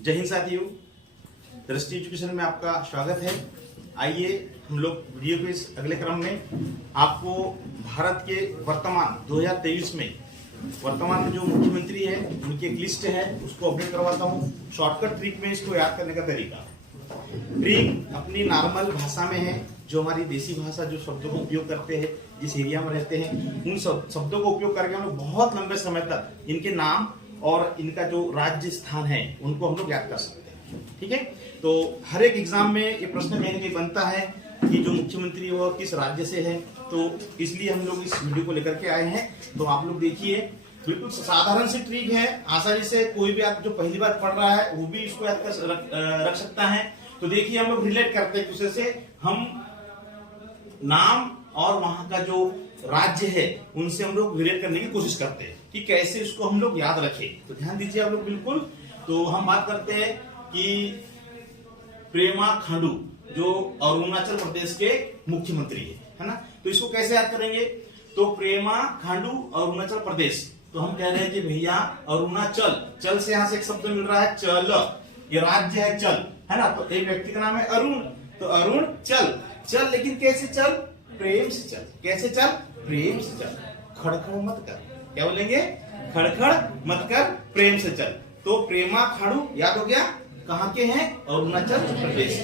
जय हिंद साथियों, दृष्टि एजुकेशन में आपका स्वागत है। आइए हम लोग वीडियो के इस अगले क्रम में आपको भारत के वर्तमान 2023 में वर्तमान में जो मुख्यमंत्री है उनकी एक लिस्ट है उसको अपडेट करवाता हूँ। शॉर्टकट ट्रिक में इसको याद करने का तरीका, ट्रिक अपनी नॉर्मल भाषा में है, जो हमारी देसी भाषा, जो शब्दों को उपयोग करते हैं, जिस एरिया में रहते हैं, उन शब्दों को उपयोग करके हम लोग बहुत लंबे समय तक इनके नाम और इनका जो राज्य स्थान है उनको हम लोग याद कर सकते हैं। ठीक है, तो हर एक एग्जाम में ये प्रश्न कहीं ना कहीं बनता है कि जो मुख्यमंत्री है वो किस राज्य से है, तो इसलिए हम लोग इस वीडियो को लेकर के आए हैं। तो आप लोग देखिए, बिल्कुल साधारण सी ट्रिक है, आसानी से कोई भी आप जो पहली बार पढ़ रहा है वो भी इसको याद कर रख सकता है। तो देखिए, हम लोग रिलेट करते हैं दूसरे से, हम नाम और वहां का जो राज्य है उनसे हम लोग रिलेट करने की कोशिश करते हैं कि कैसे इसको हम लोग याद रखें। तो ध्यान दीजिए आप लोग बिल्कुल। तो हम बात करते हैं कि पेमा खांडू जो अरुणाचल प्रदेश के मुख्यमंत्री है ना, तो इसको कैसे याद करेंगे। तो पेमा खांडू अरुणाचल प्रदेश, तो हम कह रहे हैं कि भैया अरुणाचल, चल से यहां से एक शब्द मिल रहा है चल, ये राज्य है चल, है ना। तो एक व्यक्ति का नाम है अरुण, तो अरुण चल, चल लेकिन कैसे चल, प्रेम से चल। कैसे चल, प्रेम से चल, खड़खड़ मत कर। क्या बोलेंगे, खड़खड़ मत कर, प्रेम से चल। तो प्रेमा खाड़ू याद हो गया, कहाँ के हैं, अरुणाचल प्रदेश।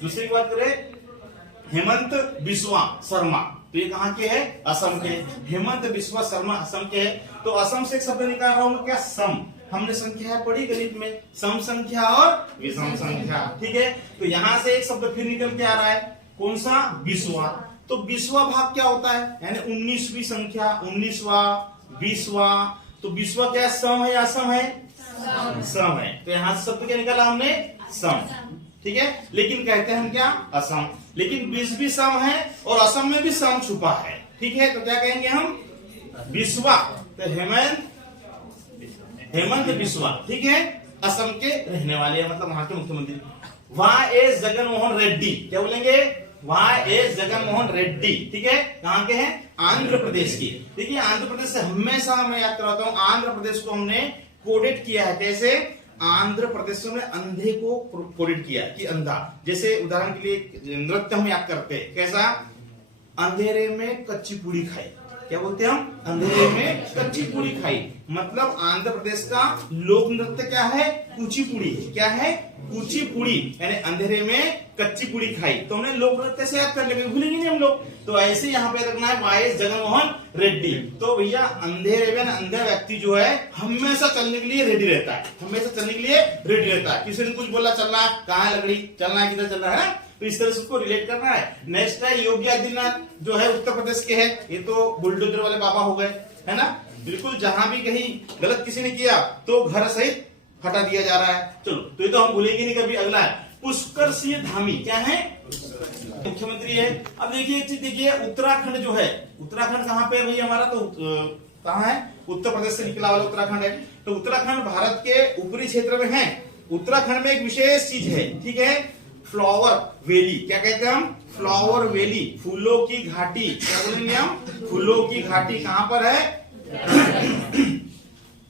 दूसरी बात करें, हेमंत बिस्वा शर्मा, तो ये कहाँ के हैं, असम के। हेमंत बिस्वा शर्मा असम के हैं। तो असम से एक शब्द निकाल रहा हूं, क्या, सम। हमने संख्या पढ़ी गणित में, सम संख्या और विषम संख्या। ठीक है, तो यहां से एक शब्द फिर निकल के आ रहा है, कौन सा, बिस्वा। तो 20वां भाग क्या होता है, यानी 19वीं संख्या, 19वां, 20वां। तो 20वां क्या है, सम है या असम है, सम है। तो यहां से शब्द क्या निकाला हमने, सम। ठीक है, लेकिन कहते हैं हम क्या, असम। लेकिन 20 भी सम है और असम में भी सम छुपा है। ठीक है, तो क्या कहेंगे हम, बिस्वा। तो हेमंत बिस्वा, ठीक है, असम के रहने वाले, मतलब वहां के मुख्यमंत्री। वहां एस जगनमोहन रेड्डी, क्या बोलेंगे, वहां एस जगनमोहन रेड्डी। ठीक है, कहां के हैं, आंध्र प्रदेश की। देखिए, आंध्र प्रदेश से हमेशा मैं याद कराता हूं, आंध्र प्रदेश को हमने कोडेड किया है। कैसे, आंध्र प्रदेश में अंधे को कोडेड किया कि अंधा। जैसे उदाहरण के लिए नृत्य हम याद करते हैं, कैसा, अंधेरे में कच्ची पूड़ी खाई। क्या बोलते हैं हम, अंधेरे में कच्ची पूड़ी खाई। मतलब आंध्र प्रदेश का लोक नृत्य क्या है, कुचिपुड़ी है। क्या है, कुचिपुड़ी, यानी अंधेरे में कच्ची पूड़ी खाई। तो हमने लोक नृत्य से याद कर लेंगे, भूलेंगे नहीं हम लोग। तो ऐसे यहाँ पे रखना है, वाई एस जगनमोहन रेड्डी। तो भैया अंधेरे में अंधा व्यक्ति जो है हमेशा चलने के लिए रेडी रहता है, हमेशा चलने के लिए रेडी रहता है। किसी ने कुछ बोला, चलना है, कहाँ है लकड़ी, चलना है, किधर चलना है, तो इस तरह से उसको रिलेट करना है। नेक्स्ट है योगी आदित्यनाथ, जो है उत्तर प्रदेश के हैं। ये तो बुलडोजर वाले बाबा हो गए, है ना। बिल्कुल, जहां भी कहीं गलत किसी ने किया तो घर सहित हटा दिया जा रहा है। चलो, तो ये तो हम भूलेंगे नहीं कभी। अगला है पुष्कर सिंह धामी, क्या है, मुख्यमंत्री है। अब देखिए एक चीज, देखिए उत्तराखंड जो है, उत्तराखंड कहाँ पे है भैया हमारा, तो कहाँ है, उत्तर प्रदेश से निकला वाला उत्तराखंड है। तो उत्तराखंड भारत के ऊपरी क्षेत्र में है। उत्तराखंड में एक विशेष चीज है, ठीक है, फ्लावर वैली। क्या कहते हैं हम, फ्लावर वैली, फूलों की घाटी। क्या बोलेंगे हम, फूलों की घाटी। कहां पर है,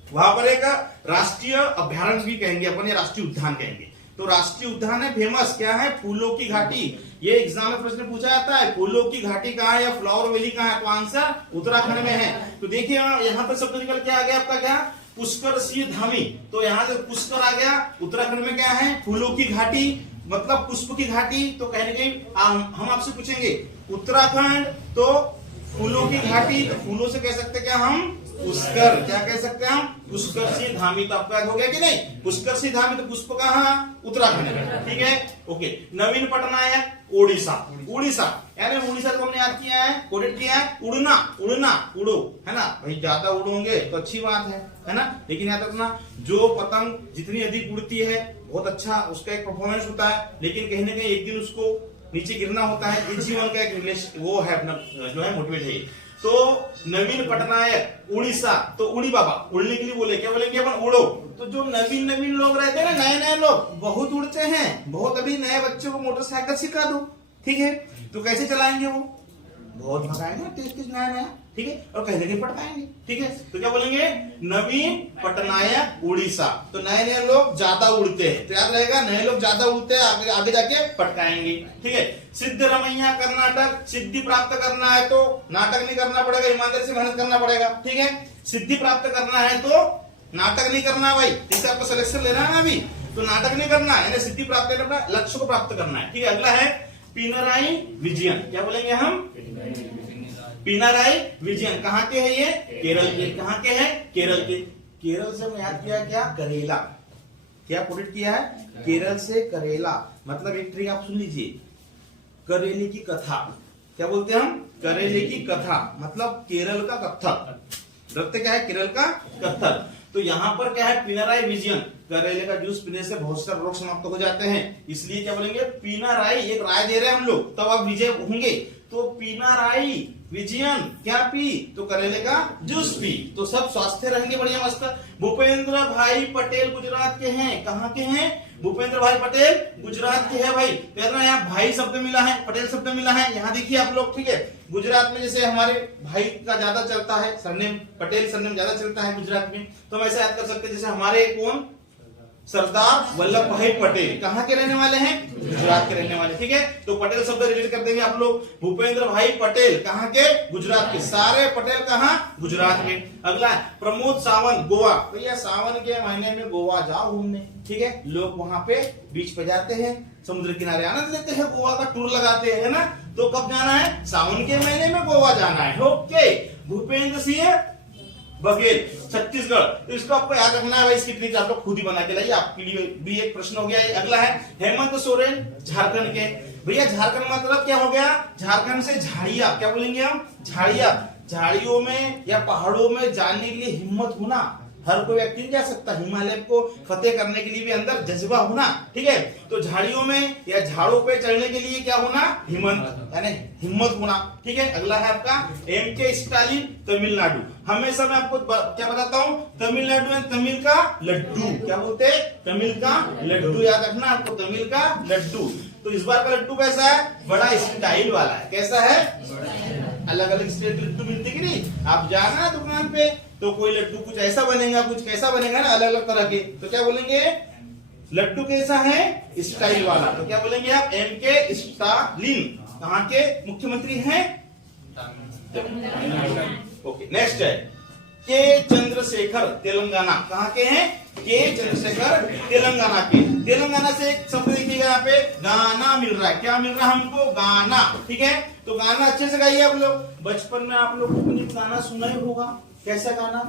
वहां पर एक राष्ट्रीय अभ्यारण्य भी कहेंगे अपन, या राष्ट्रीय उद्यान कहेंगे। तो राष्ट्रीय उद्यान है, फेमस, क्या है, फूलों की घाटी। ये एग्जाम में प्रश्न पूछा जाता है, फूलों की घाटी कहाँ है या फ्लावर वैली कहाँ है, तो आंसर उत्तराखंड में है। तो देखिए यहाँ पर शब्द निकल के आ गया आपका, क्या, पुष्कर सिंह धामी। तो यहाँ से पुष्कर आ गया, उत्तराखंड में क्या है, फूलों की घाटी, मतलब पुष्प की घाटी। तो कहीं ना कहीं हम आपसे पूछेंगे उत्तराखंड तो फूलों की घाटी, तो फूलों से कह सकते क्या हम, पुष्कर। क्या कह सकते हैं हम, पुष्कर सिंह धामी। तो आपको याद हो गया कि नहीं, पुष्कर सिंह धामी, तो पुष्प कहाँ, उत्तराखंड में। ठीक है, ओके। नवीन पटनायक, ओडिशा। उड़ीसा, यानी उड़ीसा को हमने याद किया है, कोडेड किया है, उड़ना, उड़ना, उड़ो, है ना भाई। ज्यादा उड़ोगे तो अच्छी बात है ना। लेकिन याद रखना, जो पतंग जितनी अधिक उड़ती है बहुत अच्छा उसका एक परफॉर्मेंस होता है, लेकिन कहीं ना कहीं एक दिन उसको नीचे गिरना होता है। ये जीवन का एक रिलेशन वो है अपना, जो है मोटिवेट है। तो नवीन पटनायक, उड़ीसा, तो उड़ी बाबा, उड़ने के लिए बोले, क्या बोलेंगे अपन, उड़ो। तो जो नवीन नवीन लोग रहते हैं ना, नए नए लोग बहुत उड़ते हैं, बहुत। अभी नए बच्चों को मोटरसाइकिल सिखा दो, ठीक है, तो कैसे चलाएंगे वो, बहुत भगाएंगे, टेस्ट किस नया नया, ठीक है, और कहीं ना कहीं पटकाएंगे, ठीक है। तो क्या बोलेंगे, नवीन पटनायक उड़ीसा। तो नए नए लोग ज्यादा उड़ते हैं, तो याद रहेगा नए लोग ज्यादा उड़ते हैं, आगे आगे जाके पटकाएंगे, ठीक है। सिद्धरमैया कर्नाटक, सिद्धि प्राप्त करना है तो नाटक नहीं करना पड़ेगा, ईमानदारी से मेहनत करना पड़ेगा, ठीक है। सिद्धि प्राप्त करना है तो नाटक नहीं करना भाई, जैसे आपको सिलेक्शन लेना है ना अभी, तो नाटक नहीं करना है, सिद्धि प्राप्त करना, लक्ष्य को प्राप्त करना है, ठीक है। अगला है पिनराई विजयन, क्या बोलेंगे हम, पिनराई विजयन। कहाँ के है ये, केरल के। कहाँ के है, केरल के। केरल से हमने याद किया क्या, करेला, क्या कोटेड किया है, केरल से करेला। मतलब एक ट्रिक आप सुन लीजिए, करेले की कथा, क्या बोलते हैं हम, करेले की कथा, मतलब केरल का कथक। नृत्य क्या है, केरल का कथक। तो यहाँ पर क्या है, पिनराई विजयन, करेले का जूस पीने से बहुत सारे रोग समाप्त हो जाते हैं, इसलिए क्या बोलेंगे, पिनराई, एक राय दे रहे हैं हम लोग, तब आप विजय होंगे। तो पिनराई विजयन क्या पी, तो करेले का जूस पी, तो सब स्वास्थ्य रहेंगे बढ़िया मस्त। भूपेंद्र भाई पटेल गुजरात के हैं, कहाँ के हैं, भूपेंद्र भाई पटेल गुजरात के हैं भाई। तो यहाँ भाई शब्द मिला है, पटेल शब्द मिला है, यहाँ देखिए आप लोग, ठीक है। गुजरात में जैसे हमारे भाई का ज्यादा चलता है सरनेम, पटेल सरनेम ज्यादा चलता है गुजरात में, तो हम ऐसे याद कर सकते हैं, जैसे हमारे कौन, सरदार वल्लभ भाई पटेल, कहाँ के रहने वाले हैं, गुजरात के रहने वाले, ठीक है। तो पटेल शब्द रिलेट कर देंगे आप लोग। भूपेंद्र भाई पटेल कहाँ के, गुजरात के, सारे पटेल कहाँ, गुजरात में। अगला है प्रमोद सावंत, गोवा। भैया सावन के महीने में गोवा जाओ घूमने, ठीक है, लोग वहां पे बीच पे जाते हैं, समुद्र किनारे आनंद लेते हैं, गोवा का टूर लगाते हैं, है ना। तो कब जाना है, सावन के महीने में गोवा जाना है, ओके। भूपेंद्र सिंह बघेल, छत्तीसगढ़। तो इसको आपको याद रखना है भाई, इसकी ट्रिक आप लोग खुद ही बना के लाइए, आपके लिए भी एक प्रश्न हो गया है। अगला है हेमंत सोरेन, झारखंड के। भैया झारखंड मतलब क्या हो गया, झारखंड से झाड़िया, क्या बोलेंगे हम, झाड़िया। झाड़ियों में या पहाड़ों में जाने के लिए हिम्मत होना, हर कोई व्यक्ति नहीं जा सकता, हिमालय को फतेह करने के लिए भी अंदर जज्बा होना, ठीक है। तो झाड़ियों में या झाड़ों पे चढ़ने के लिए क्या होना, हिम्मत, यानी हिम्मत होना, ठीक है। अगला है आपका एम.के. स्टालिन, तमिलनाडु। हमेशा मैं आपको क्या बताता हूँ, तमिलनाडु में तमिल का लड्डू, क्या बोलते हैं, तमिल का लड्डू, याद रखना आपको, तमिल का लड्डू। तो इस बार का लड्डू कैसा है, बड़ा स्टाइल वाला है, कैसा है, अलग अलग स्टाइल के लड्डू मिलते कि नहीं, आप जाना दुकान पे तो कोई लड्डू कुछ ऐसा बनेगा, कुछ कैसा बनेगा ना, अलग अलग तरह के। तो क्या बोलेंगे, लड्डू कैसा है, स्टाइल वाला। तो क्या बोलेंगे आप, एम.के. स्टालिन। कहाँ के मुख्यमंत्री हैं, ओके। नेक्स्ट है के चंद्रशेखर, तेलंगाना। कहाँ के हैं, के चंद्रशेखर, तेलंगाना के। तेलंगाना से एक शब्द देखिएगा यहाँ पे, गाना मिल रहा है, क्या मिल रहा है हमको, गाना, ठीक है। तो गाना अच्छे से गाइए आप लोग। बचपन में आप लोग को गाना सुना ही होगा, कैसा गाना,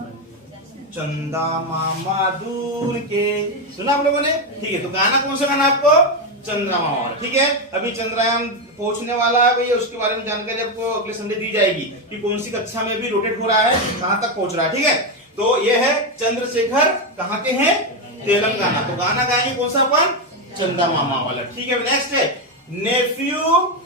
चंदा मामा दूर के, सुना आप लोगों ने, ठीक है। तो गाना कौन सा गाना आपको, चंद्रमा वाला, ठीक है। अभी चंद्रयान पहुंचने वाला है भैया, उसके बारे में जानकारी आपको अगले संडे दी जाएगी कि कौन सी कक्षा में भी रोटेट हो रहा है, कहां तक पहुंच रहा है, ठीक है। तो ये है चंद्रशेखर, कहाँ के हैं, तेलंगाना। तो गाना गाएंगे कौन सा अपन, चंदा मामा वाला, ठीक है। नेक्स्ट है नेफ्यू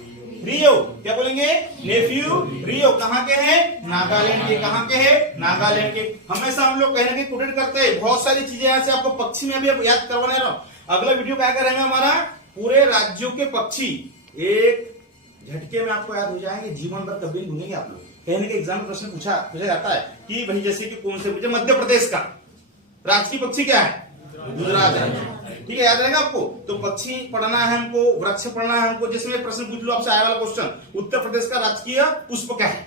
रियो, क्या बोलेंगे, नेफ्यू रियो। कहाँ के हैं, नागालैंड के। कहाँ के हैं, नागालैंड के। हमेशा हम लोग कहीं ना कहीं कोटेट करते हैं, बहुत सारी चीजें यहाँ से आपको पक्षी में भी याद करवाने रहा हूं। अगला वीडियो क्या करेंगे हमारा, पूरे राज्यों के पक्षी एक झटके में आपको याद हो जाएंगे, जीवन भर कभी नहीं भूलेंगे आप लोग। कहीं ना कहीं एग्जाम में प्रश्न पूछा जाता है कि भाई जैसे कि कौन से, मध्य प्रदेश का राष्ट्रीय पक्षी क्या है, गुजरात है, ठीक है, याद रहेगा आपको। तो पक्षी पढ़ना है हमको, वृक्ष पढ़ना है हमको। जैसे प्रश्न पूछ लो आपसे आया वाला क्वेश्चन, उत्तर प्रदेश का राजकीय पुष्प क्या है,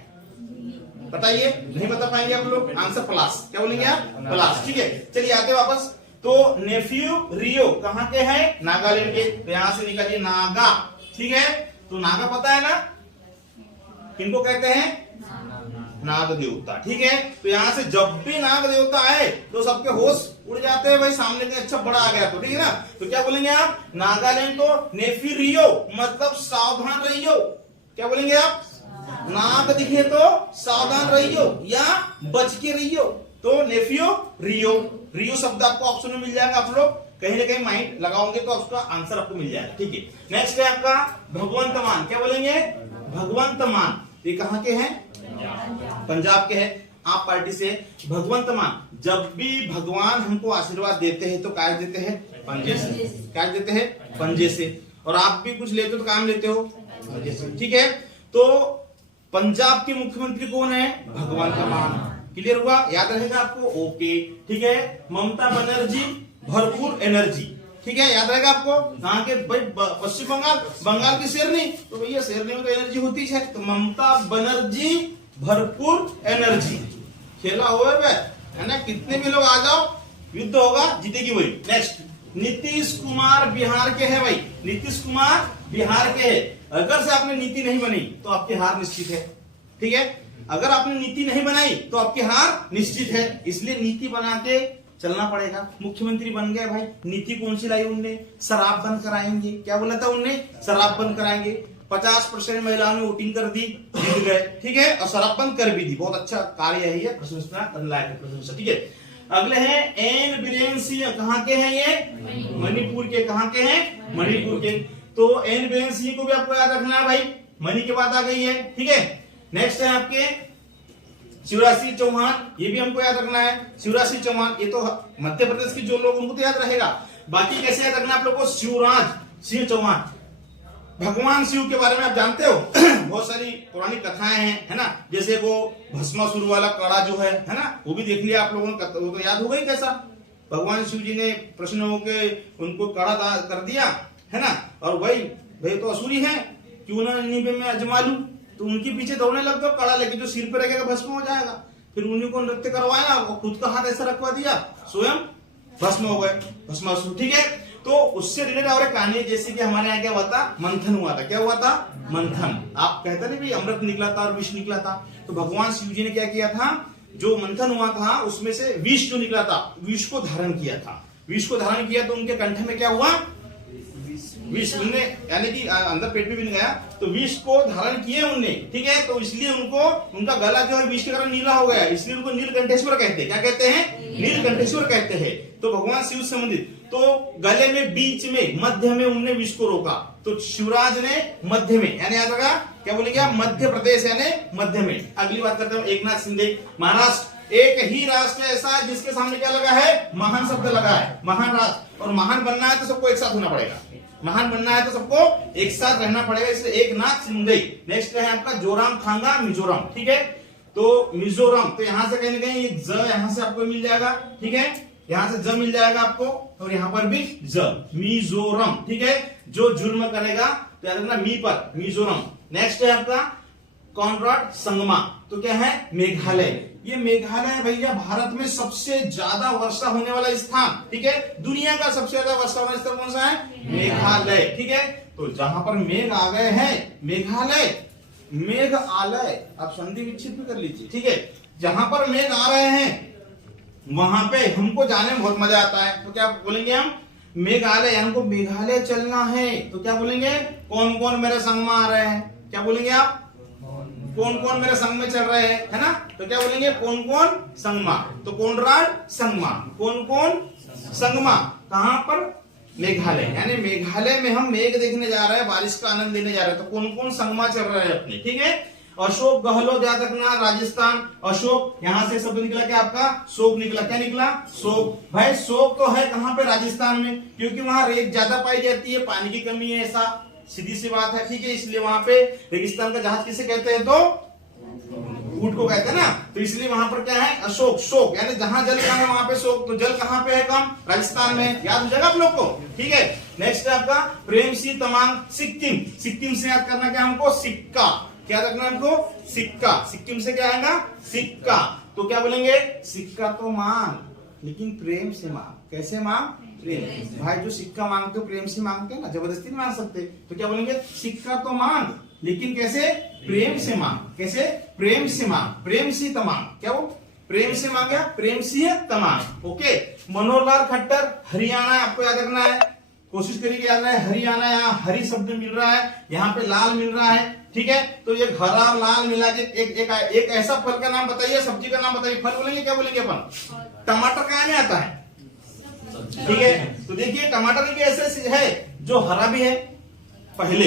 बताइए, नहीं बता पाएंगे आप लोग, आंसर पलाश, क्या बोलेंगे आप, पलाश, ठीक है। चलिए आते वापस। तो नेफ्यू रियो कहाँ के हैं, नागालैंड के। तो यहां से निकालिए नागा, ठीक है। तो नागा पता है ना, किनको कहते हैं, नाग देवता, ठीक है। तो यहाँ से जब भी नाग देवता आए तो सबके होश उड़ जाते हैं भाई, सामने के अच्छा बड़ा आ गया तो, ठीक है ना। तो क्या बोलेंगे आप, नागालैंड तो नेफी रियो, मतलब सावधान रहियो, क्या बोलेंगे आप, नाग दिखे तो सावधान रहियो या बच के रहियो। तो नेफियो रियो, रियो शब्द आपको ऑप्शन में मिल जाएगा, आप लोग कहीं ना कहीं माइंड लगाओगे तो उसका आंसर आपको मिल जाएगा, ठीक है। नेक्स्ट है आपका भगवंत मान, क्या बोलेंगे, भगवंत मान। ये कहाँ के हैं, पंजाब के हैं, आप पार्टी से। भगवंत मान, जब भी भगवान हमको आशीर्वाद देते हैं तो क्या देते हैं, पंजे से, क्या देते हैं, पंजे से। और आप भी कुछ लेते हो तो काम लेते हो पंजे से, ठीक है। तो पंजाब के मुख्यमंत्री कौन है? भगवंत मान। क्लियर हुआ? याद रहेगा आपको? ओके, ठीक है। ममता बनर्जी भरपूर एनर्जी, ठीक है, याद रहेगा आपको? कहाँ के भाई? पश्चिम बंगाल, बंगाल की शेरनी। तो भैया शेरनी में तो एनर्जी होती है, तो ममता बनर्जी भरपूर एनर्जी। खेला हुआ है ना? कितने भी लोग आ जाओ, युद्ध होगा, जीतेगी वही। नेक्स्ट, नीतीश कुमार बिहार के हैं भाई। नीतीश कुमार बिहार के हैं। अगर से आपने नीति नहीं बनी तो आपकी हार निश्चित है, ठीक है। अगर आपने नीति नहीं बनाई तो आपकी हार निश्चित है, इसलिए नीति बना के चलना पड़ेगा। मुख्यमंत्री बन गए भाई, नीति कौन सी लाई उनने? शराब बंद कराएंगे। क्या बोला था उनने? शराब बंद कराएंगे। 50% महिलाओं ने वोटिंग कर दी, जीत गए, ठीक है, और शराब बंद कर भी दी। बहुत अच्छा कार्य है ये, प्रशंसा करने लायक है, प्रशंसा, ठीक है। अगले हैं एन बीरेन सिंह। कहाँ के हैं ये? मणिपुर के। कहाँ के हैं? मणिपुर के। तो एन बीरेन सिंह को भी आपको याद रखना है भाई, मणि के बाद आ गई है, ठीक है। नेक्स्ट है आपके शिवराज सिंह चौहान, ये भी हमको याद रखना है। शिवराज सिंह चौहान, ये तो मध्य प्रदेश के जो लोग उनको तो याद रहेगा, बाकी कैसे याद रखना आप लोगों को? शिवराज सिंह चौहान। भगवान शिव के बारे में आप जानते हो बहुत सारी पौराणिक कथाएं हैं, है ना? जैसे वो भस्मासुर वाला कड़ा जो है ना, वो भी देख लिया आप लोगों ने, वो तो याद होगा ही कैसा। भगवान शिव जी ने प्रश्न होके उनको कड़ा कर दिया, है ना? और भाई तो असुरी है, क्यों ना निबे में अजमा लूं, तो उनके पीछे दौड़ने लग गए, कड़ा लेके जो सिर पे रखेगा भस्म हो जाएगा। फिर उन्हीं को नृत्य करवाया और खुद का हाथ ऐसा रखवा दिया, स्वयं भस्म हो गए, भस्मासुर, ठीक है। तो उससे रिलेटेड और एक कहानी, जैसे कि हमारे यहाँ क्या हुआ था? मंथन हुआ था। क्या हुआ था? मंथन। आप कहते नहीं भाई अमृत निकला था और विष निकला था, तो भगवान शिव जी ने क्या किया था? जो मंथन हुआ था उसमें से विष जो निकला था, विष को धारण किया था। विष को धारण किया तो उनके कंठ में क्या हुआ? विष, उनने यानी कि अंदर पेट में भी नहीं गया, तो विष को धारण किए उनने, ठीक है। तो इसलिए उनको, उनका गला जो है विष के कारण नीला हो गया, इसलिए उनको नीलकंठेश्वर कहते हैं। क्या कहते हैं? नीलकंठेश्वर कहते हैं। तो भगवान शिव से संबंधित, तो गले में बीच में मध्य में उनने विष को रोका, तो शिवराज ने मध्य में, यानी याद रखा, क्या बोलेंगे आप? मध्य प्रदेश यानी मध्य में। अगली बात करते हैं एकनाथ शिंदे, महाराष्ट्र। एक ही राष्ट्र ऐसा है जिसके सामने क्या लगा है? महान शब्द लगा है, महान राष्ट्र। और महान बनना है तो सबको एक साथ होना पड़ेगा, महान बनना है तो सबको एक साथ रहना पड़ेगा, इसलिए एकनाथ शिंदे। नेक्स्ट है आपका जोरामथांगा, मिजोरम, ठीक है। तो मिजोरम, तो यहां से कहीं ना कहीं ज यहां से आपको मिल जाएगा, ठीक है, यहां से ज मिल जाएगा आपको, और यहां पर भी ज, मिजोरम, ठीक है। जो जुर्म करेगा तो याद रखना मी पर, मिजोरम। नेक्स्ट है आपका कॉनराड संगमा, तो क्या है? मेघालय। ये मेघालय है भैया भारत में सबसे ज्यादा वर्षा होने वाला स्थान, ठीक है। दुनिया का सबसे ज्यादा वर्षा वाला स्थान कौन सा है? मेघालय, ठीक है। तो जहां पर मेघ आ गए हैं, मेघालय, मेघालय, आप संधि विच्छेद भी कर लीजिए, ठीक है। जहां पर मेघ आ रहे हैं वहां पे हमको जाने में बहुत मजा आता है, तो क्या बोलेंगे हम? मेघालय, हमको मेघालय चलना है, तो क्या बोलेंगे? कौन कौन मेरे संग में आ रहे हैं? क्या बोलेंगे आप? कौन कौन मेरे संग में चल रहे हैं, है ना? तो क्या बोलेंगे? कौन कौन संगमा, तो कॉनराड संगमा, कौन कौन संगमा, कहां पर? मेघालय। यानी मेघालय में हम मेघ देखने जा रहे हैं, बारिश का आनंद लेने जा रहे हैं, तो कौन कौन संगमा चल रहे हैं अपने, ठीक है। अशोक गहलोत, याद रखना, राजस्थान। अशोक, यहां से शब्द निकला क्या आपका? शोक निकला। क्या निकला? शोक। भाई शोक तो है कहां पे? राजस्थान में, क्योंकि वहां रेत ज्यादा पाई जाती है, पानी की कमी है, ऐसा सीधी सी बात है, ठीक है। इसलिए वहां पे रेगिस्तान का जहाज किसे कहते हैं? तो ऊंट को कहते हैं ना, तो इसलिए वहां पर क्या है? अशोक, शोक, यानी जहां जल कहां है वहां पे शोक। तो जल कहां पे है? कम, राजस्थान में। याद हो जाएगा आप लोग को, ठीक है। नेक्स्ट है आपका प्रेम सिंह तमांग, सिक्किम। सिक्किम से याद करना क्या हमको? सिक्का। क्या रखना हमको? सिक्का। सिक्किम से क्या आएगा? सिक्का। तो क्या बोलेंगे? सिक्का तो मांग, लेकिन प्रेम से मांग। कैसे मांग? प्रेम। भाई जो सिक्का मांगते हो प्रेम से मांगते हैं ना, जबरदस्ती नहीं मांग सकते। तो क्या बोलेंगे? सिक्का तो मांग, लेकिन कैसे? प्रेम से मांग। कैसे? प्रेम से मांग, प्रेम सी तमांग। क्या वो? प्रेम से मांगा, प्रेम सी तमांग। ओके। मनोहर लाल खट्टर, हरियाणा, आपको याद रखना है, कोशिश करिए याद रहे। हरियाणा, यहाँ हरी शब्द मिल रहा है, यहाँ पे लाल मिल रहा है, ठीक है। तो ये हरा और लाल मिला के एक ऐसा फल का नाम बताइए, सब्जी का नाम बताइए। फल बोलेंगे, क्या बोलेंगे अपन? टमाटर कहाँ में आता है, ठीक है। तो देखिए टमाटर भी ऐसा चीज है जो हरा भी है पहले,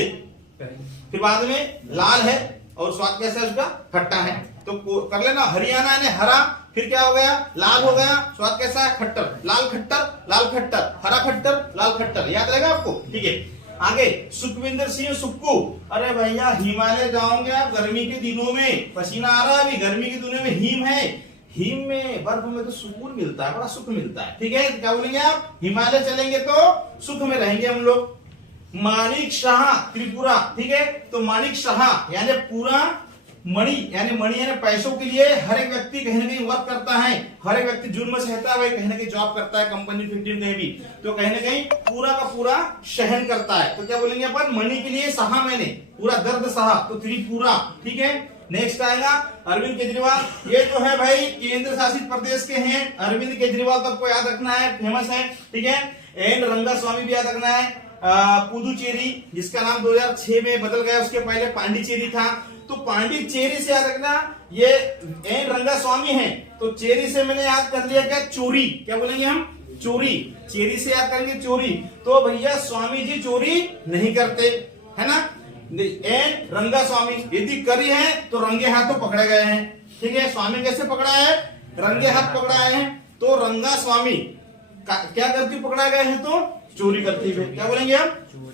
फिर बाद में लाल है, और स्वाद कैसा है उसका? खट्टा है। तो कर लेना, हरियाणा ने हरा, फिर क्या हो गया? लाल हो गया, स्वाद कैसा है? खट्टर। लाल खट्टर, लाल खट्टर, हरा खट्टर, लाल खट्टर, याद रहेगा आपको, ठीक है। आगे सुखविंदर सिंह सुक्कू, अरे भैया हिमालय जाओगे आप गर्मी के दिनों में, पसीना आ रहा है अभी, गर्मी के दिनों में हिम है, हिम में बर्फ में तो सुकून मिलता है, बड़ा सुख मिलता है। ठीक है, क्या बोलेंगे आप, हिमालय चलेंगे तो सुख में रहेंगे हम लोग। मानिक शाह त्रिपुरा, ठीक है, तो मानिक शाह यानी पूरा मणि यानी पैसों के लिए हर एक व्यक्ति कहीं ना कहीं वर्क करता है, हर एक व्यक्ति जुर्म सहता है, कहीं ना कहीं जॉब करता है कंपनी फैक्ट्री में भी, तो कहीं ना कहीं पूरा का पूरा सहन करता है। तो क्या बोलेंगे अपन, मणि के लिए सहा, मैंने पूरा दर्द सहा, तो त्रिपुरा। ठीक है, नेक्स्ट आएगा अरविंद केजरीवाल, ये जो है भाई केंद्र शासित प्रदेश के हैं अरविंद केजरीवाल, तो आपको याद रखना है, फेमस है। ठीक है, एन रंगास्वामी भी याद रखना है, पुदुचेरी जिसका नाम 2006 में बदल गया, उसके पहले पांडिचेरी था, तो पांडिचेरी से याद रखना, ये एन रंगास्वामी है, तो चेरी से मैंने याद कर लिया क्या, चोरी, क्या बोलेंगे हम, चोरी, चेरी से याद करेंगे चोरी, तो भैया स्वामी जी चोरी नहीं करते, है ना। एन रंगास्वामी यदि करी है तो रंगे हाथों पकड़े गए हैं। ठीक है, स्वामी कैसे पकड़ा है, रंगे हाथ पकड़ाए हैं, तो रंगास्वामी क्या करते हुए पकड़ा गए हैं, तो चोरी करते हुए, क्या बोलेंगे हम,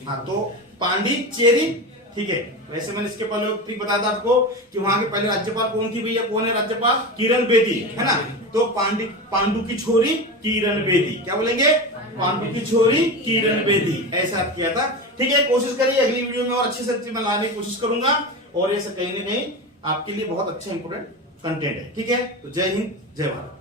हाँ, तो पांडिचेरी। ठीक है, वैसे मैंने इसके पहले ठीक बताया था आपको कि वहां के पहले राज्यपाल कौन थी भैया, कौन है राज्यपाल, किरण बेदी, है ना, तो पांडु की छोरी किरण बेदी, क्या बोलेंगे, पांडु की छोरी किरण बेदी, ऐसा किया था। ठीक है, कोशिश करिए अगली वीडियो में और अच्छी से अच्छी मैं लाने की कोशिश करूंगा, और ये कहीं ना कहीं आपके लिए बहुत अच्छा इंपोर्टेंट कंटेंट है। ठीक है, तो जय हिंद जय भारत।